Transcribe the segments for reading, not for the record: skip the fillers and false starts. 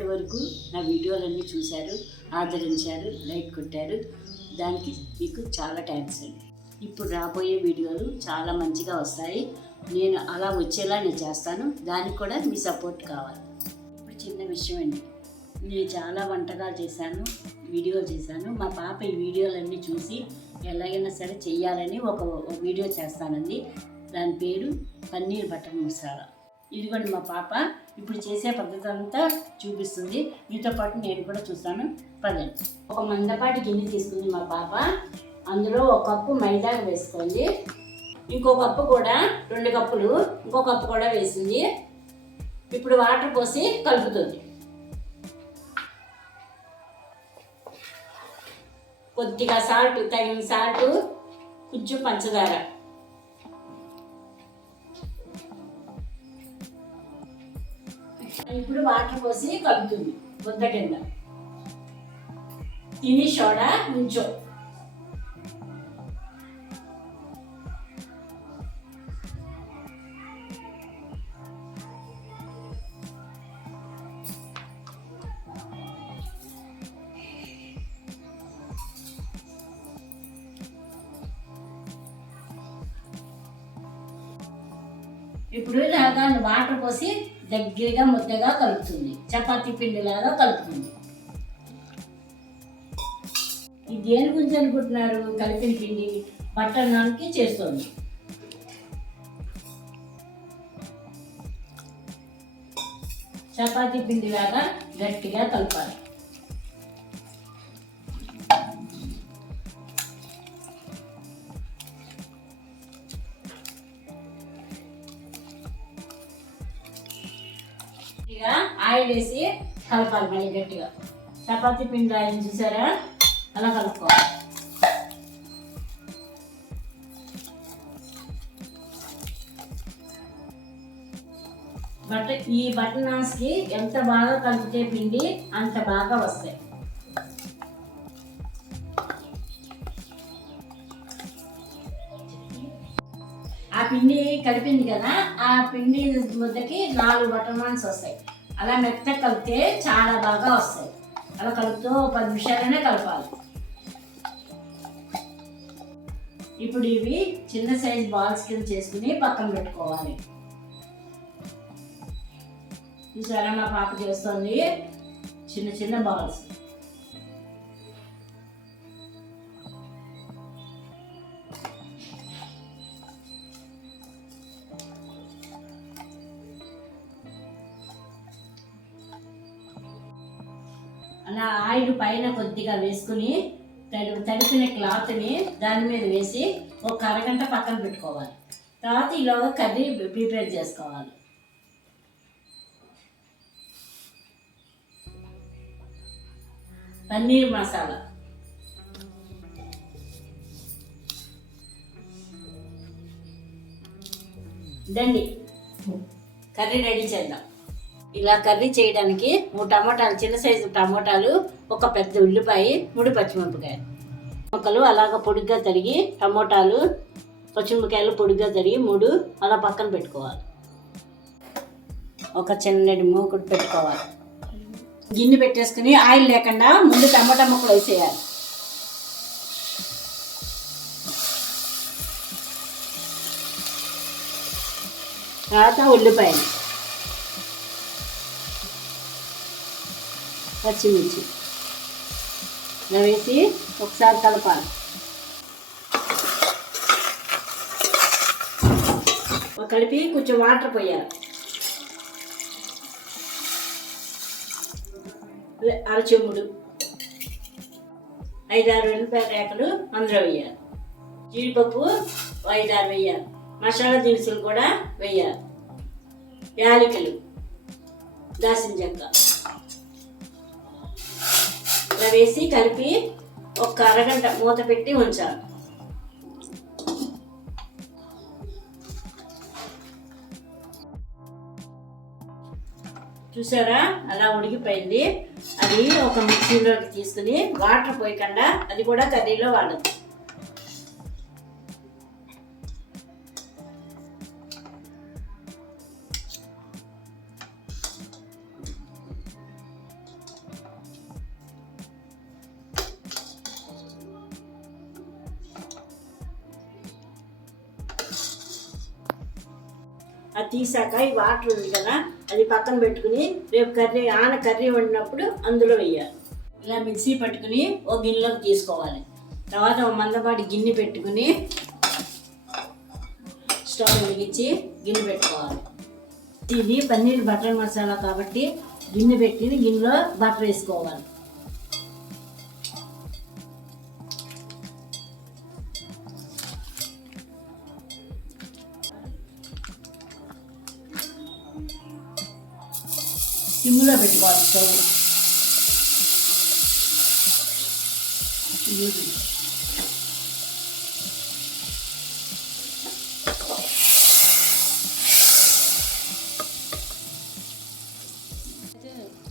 ఇప్పటి వరకు నా వీడియోలన్నీ చూశారు, ఆదరించారు, లైక్ కొట్టారు. దానికి మీకు చాలా థ్యాంక్స్ అండి. ఇప్పుడు రాబోయే వీడియోలు చాలా మంచిగా వస్తాయి. నేను అలా వచ్చేలా నేను చేస్తాను. దానికి కూడా మీ సపోర్ట్ కావాలి. ఇప్పుడు చిన్న విషయం అండి, నేను చాలా వంటకాలు చేశాను, వీడియోలు చేశాను. మా పాప ఈ వీడియోలన్నీ చూసి ఎలాగైనా సరే చెయ్యాలని ఒక వీడియో చేస్తానండి. దాని పేరు పన్నీర్ బటర్ మసాలా. ఇదిగోండి మా పాప ఇప్పుడు చేసే పద్ధతి అంతా చూపిస్తుంది. మీతో పాటు నేను కూడా చూస్తాను. పదండి. ఒక మందపాటి గిన్నె తీసుకుంది మా పాప. అందులో 1 కప్పు మైదా వేసుకోండి. ఇంకో కప్పు కూడా 2 కప్పులు ఇంకో కప్పు కూడా వేసింది. ఇప్పుడు వాటర్ పోసి కలుపుతుంది. కొద్దిగా సాల్ట్, తగిన సాల్ట్, కొంచెం పంచదార. ఇప్పుడు వాటర్ పోసి కలుపుతుంది ముద్ద కింద. తిని సోడా కొంచెం. ఇప్పుడు ఇలాగా వాటర్ పోసి దగ్గరగా ముద్దగా కలుపుతుంది. చపాతీ పిండిలాగా కలుపుతుంది. ఇది దేని గురించి అనుకుంటున్నారు? కలిపిన పిండి బటర్ నాన్కి చేస్తుంది. చపాతీ పిండిలాగా గట్టిగా కలపాలి. ఆయిల్ వేసి కలపాలి మళ్ళీ గట్టిగా. చపాతీ పిండి ఆయిల్ చూసారా, అలా కలుపుకోవాలి. ఈ బటర్ నాన్స్కి ఎంత బాగా కలిపితే పిండి అంత బాగా వస్తాయి. ఆ పిండి కలిపింది కదా, ఆ పిండి ముద్దకి 4 బటర్ నాన్స్ వస్తాయి. అలా మెత్తగా కలిపితే చాలా బాగా వస్తాయి. అలా కలుపుతూ 10 నిమిషాలనే కలపాలి. ఇప్పుడు ఇవి చిన్న సైజ్ బాల్స్ కింద చేసుకుని పక్కన పెట్టుకోవాలి. చూసారా మా పాప చేస్తుంది చిన్న చిన్న బాల్స్. అలా ఆయిల్ పైన కొద్దిగా వేసుకుని తడిపిన క్లాత్ని దాని మీద వేసి ఒక అరగంట పక్కన పెట్టుకోవాలి. తర్వాత ఈలోగా కర్రీ ప్రిపేర్ చేసుకోవాలి. పన్నీర్ మసాలా. ఇదండి కర్రీ రెడీ చేద్దాం. ఇలా కర్రీ చేయడానికి 3 టమాటాలు, చిన్న సైజు టమాటాలు, ఒక పెద్ద ఉల్లిపాయ, 3 పచ్చిమిరపకాయలు ముక్కలు అలాగ పొడిగ్గా తరిగి, టమాటాలు పచ్చిమిరపకాయలు పొడిగ్గా తరిగి 3 అలా పక్కన పెట్టుకోవాలి. ఒక చిన్నటి మూకుడు పెట్టుకోవాలి. గిన్నె పెట్టేసుకుని ఆయిల్ లేకుండా ముందు టమాటా ముక్కలు వేసేయాలి. తర్వాత ఉల్లిపాయలు, పచ్చిమిర్చి ఇలా వేసి ఒకసారి కలపాలి. కలిపి కొంచెం వాటర్ పోయాలి. అరచెమ్ముడు 5-6 వెల్లుల్లిపాయ రేకలు అందులో వేయాలి. జీడిపప్పు 5-6 వేయాలి. మసాలా దినుసులు కూడా వేయాలి. యాలకులు, దాల్చిన చెక్క ఇలా వేసి కలిపి ఒక అరగంట మూత పెట్టి ఉంచాలి. చూసారా అలా ఉడికిపోయింది. అది ఒక మిక్సీలోకి తీసుకుని వాటర్ పోయకుండా అది కూడా కర్రీలో వాడదు. అది తీసాక ఈ వాటర్ ఉంది కదా అది పక్కన పెట్టుకుని రేపు కర్రీ వండినప్పుడు అందులో వేయాలి. ఇలా మిక్సీ పట్టుకుని ఒక గిన్నెలోకి తీసుకోవాలి. తర్వాత ఒక మందపాటి గిన్నె పెట్టుకుని స్టవ్ వెలిగించి గిన్నె పెట్టుకోవాలి. ఇది పన్నీర్ బటర్ మసాలా కాబట్టి గిన్నె పెట్టి గిన్నెలో బటర్ వేసుకోవాలి. సిమ్లో పెట్టుకోవాలి స్టవ్.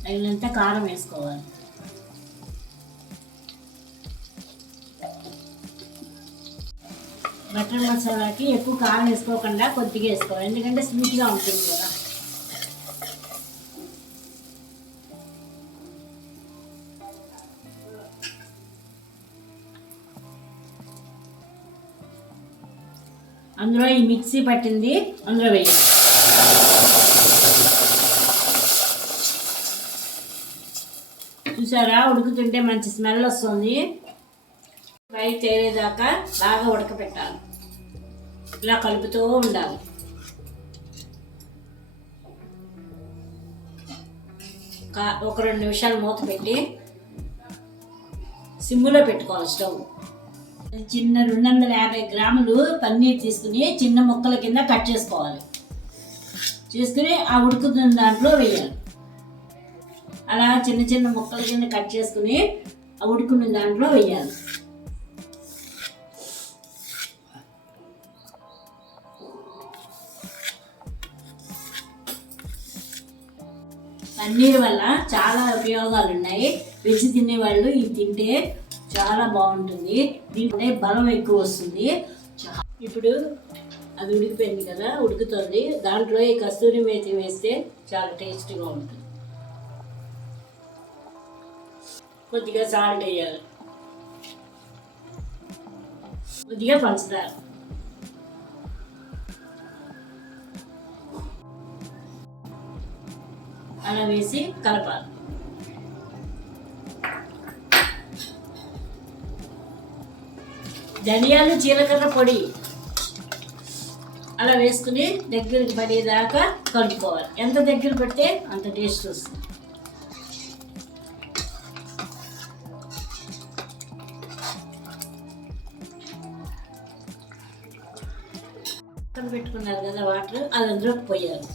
తగినంత కారం వేసుకోవాలి. బటర్ మసాలాకి ఎక్కువ కారం వేసుకోకుండా కొద్దిగా వేసుకోవాలి, ఎందుకంటే స్వీట్గా ఉంటుంది కదా. అందులో ఈ మిక్సీ పట్టింది అందులో వేయాలి. చూసారా, ఉడుకుతుంటే మంచి స్మెల్ వస్తుంది. ఫ్రై తేలేదాకా బాగా ఉడకపెట్టాలి. ఇలా కలుపుతూ ఉండాలి. ఒక 2 నిమిషాలు మూత పెట్టి సిమ్లో పెట్టుకోవాలి స్టవ్. చిన్న 250 గ్రాములు పన్నీర్ తీసుకుని చిన్న ముక్కల కింద కట్ చేసుకోవాలి. చేసుకుని ఆ ఉడుకుతున్న దాంట్లో వేయాలి. అలా చిన్న చిన్న ముక్కల కింద కట్ చేసుకుని ఆ ఉడుకున్న దాంట్లో వేయాలి. పన్నీర్ వల్ల చాలా ఉపయోగాలు ఉన్నాయి. వెజ్ తినేవాళ్ళు ఇది తింటే చాలా బాగుంటుంది. దీంట్లో బలం ఎక్కువ వస్తుంది. ఇప్పుడు అది ఉడికిపోయింది కదా, ఉడుకుతుంది. దాంట్లో ఈ కస్తూరి మేతి వేస్తే చాలా టేస్టీగా ఉంటుంది. కొద్దిగా సాల్ట్ వేయాలి, కొద్దిగా పంచదార, అలా వేసి కలపాలి. ధనియాలు జీలకర్ర పొడి అలా వేసుకుని దగ్గరికి పడేదాకా కలుపుకోవాలి. ఎంత దగ్గర పడితే అంత టేస్ట్ వస్తుంది. పక్కన పెట్టుకున్నారు కదా వాటర్, అది అందులోకి పోయాలి.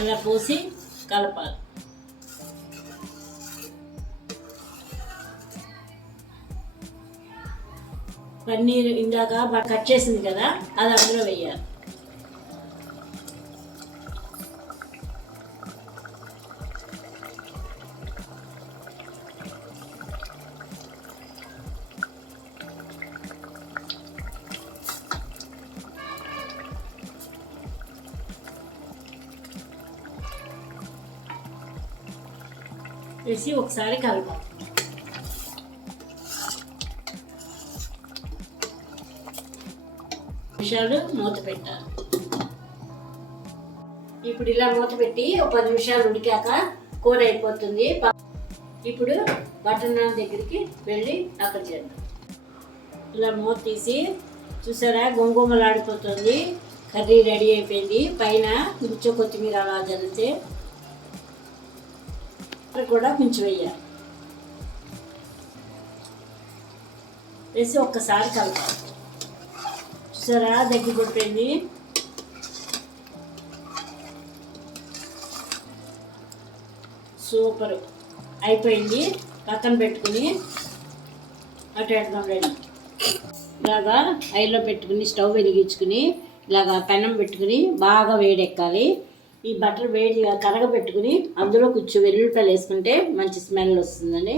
ఇలా పోసి కలపాలి. పన్నీర్ ఇందాక కట్ చేసింది కదా అది అందులో వేయాలి. వేసి ఒకసారి కలపాలి. నిమిషాలు మూత పెట్టాలి. ఇప్పుడు ఇలా మూత పెట్టి ఒక 10 నిమిషాలు ఉడికాక కూర అయిపోతుంది. ఇప్పుడు బటర్ నాన్ దగ్గరికి వెళ్ళి అక్కడ చేద్దాం. ఇలా మూత తీసి చూసారా, గుమగుమలాడిపోతుంది. కర్రీ రెడీ అయిపోయింది. పైన కొంచెం కొత్తిమీర అలా జల్లితే కూడా కొంచెం వేయాలి. వేసి ఒక్కసారి కలపాలి. చూసారా, దగ్గర పడిపోయింది. సూపర్ అయిపోయింది. పక్కన పెట్టుకుని అటు రెడీ. ఇలాగా హైలో పెట్టుకుని స్టవ్ వెలిగించుకుని ఇలాగా పెనం పెట్టుకుని బాగా వేడెక్కాలి. ఈ బటర్ వేడిగా కరగబెట్టుకుని అందులో కొంచెం వెల్లుల్లిపాయలు వేసుకుంటే మంచి స్మెల్ వస్తుందని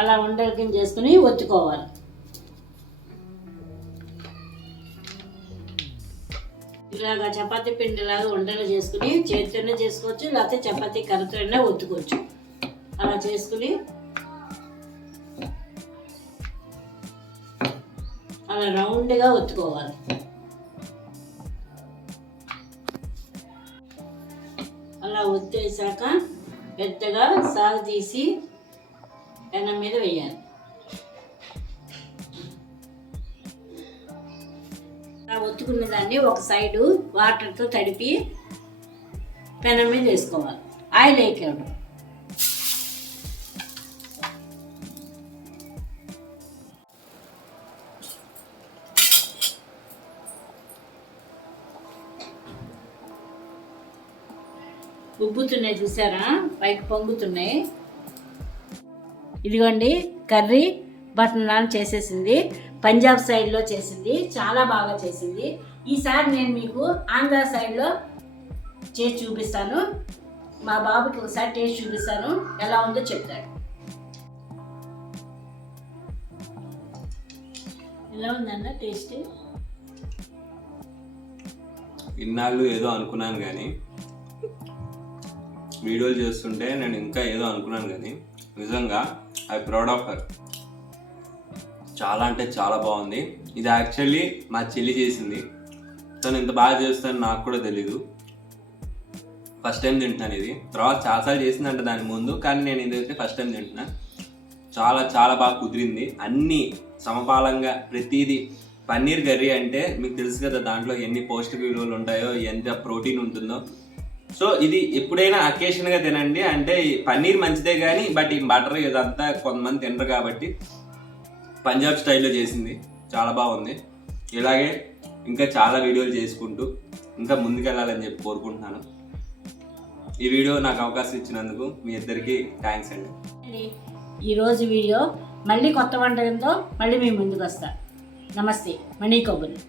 అలా ఉండల కింద చేసుకుని ఒత్తుకోవాలి. ఇలాగా చపాతీ పిండిలాగా ఉండలు చేసుకుని చేతితోనే చేసుకోవచ్చు, లేకపోతే చపాతీ కర్రతోనే ఒత్తుకోవచ్చు. అలా చేసుకుని అలా రౌండ్గా ఒత్తుకోవాలి. అలా ఒత్తేసాక పెద్దగా సాగు తీసి పెనం మీద వేయాలి. అలా ఒత్తుకున్న దాన్ని ఒక సైడు వాటర్తో తడిపి పెనం మీద వేసుకోవాలి. ఆయిల్ వేయకూడదు. ఉబ్బుతున్నాయి చూసారా, పైకి పొంగుతున్నాయి. ఇదిగోండి కర్రీ బటర్ నాన్ చేసేసింది. పంజాబ్ సైడ్లో చేసింది, చాలా బాగా చేసింది. ఈసారి నేను మీకు ఆంధ్ర సైడ్లో చేసి చూపిస్తాను. మా బాబుకి ఒకసారి టేస్ట్ చూపిస్తాను, ఎలా ఉందో చెప్తాడు. ఎలా ఉందన్న టేస్ట్? ఇన్నాళ్ళు ఏదో అనుకున్నాను కానీ వీడియోలు చేస్తుంటే నేను ఇంకా ఏదో అనుకున్నాను కానీ నిజంగా ఐ ప్రౌడ్ ఆఫ్ హర్. చాలా అంటే చాలా బాగుంది. ఇది యాక్చువల్లీ మా చెల్లి చేసింది. తను ఇంత బాగా చేస్తాను నాకు కూడా తెలీదు. ఫస్ట్ టైం తింటున్నాను ఇది. తర్వాత చాలాసార్లు చేసిందంట దాని ముందు, కానీ నేను ఇదైతే ఫస్ట్ టైం తింటున్నాను. చాలా చాలా బాగా కుదిరింది. అన్నీ సమపాలంగా ప్రతిదీ. పన్నీర్ కర్రీ అంటే మీకు తెలుసు కదా, దాంట్లో ఎన్ని పౌష్టిక విలువలు ఉంటాయో, ఎంత ప్రోటీన్ ఉంటుందో. సో ఇది ఎప్పుడైనా అకేషన్గా తినండి. అంటే పన్నీర్ మంచిదే కానీ బట్ ఈ బటర్ ఇదంతా కొంతమంది తినరు కాబట్టి పంజాబ్ స్టైల్లో చేసింది. చాలా బాగుంది. ఇలాగే ఇంకా చాలా వీడియోలు చేసుకుంటూ ఇంకా ముందుకెళ్ళాలని చెప్పి కోరుకుంటున్నాను. ఈ వీడియో నాకు అవకాశం ఇచ్చినందుకు మీ ఇద్దరికి థ్యాంక్స్ అండి. ఈరోజు వీడియో మళ్ళీ కొత్త వంటకంతో మళ్ళీ మీ ముందుకు వస్తా. నమస్తే, మణి కబుర్లు.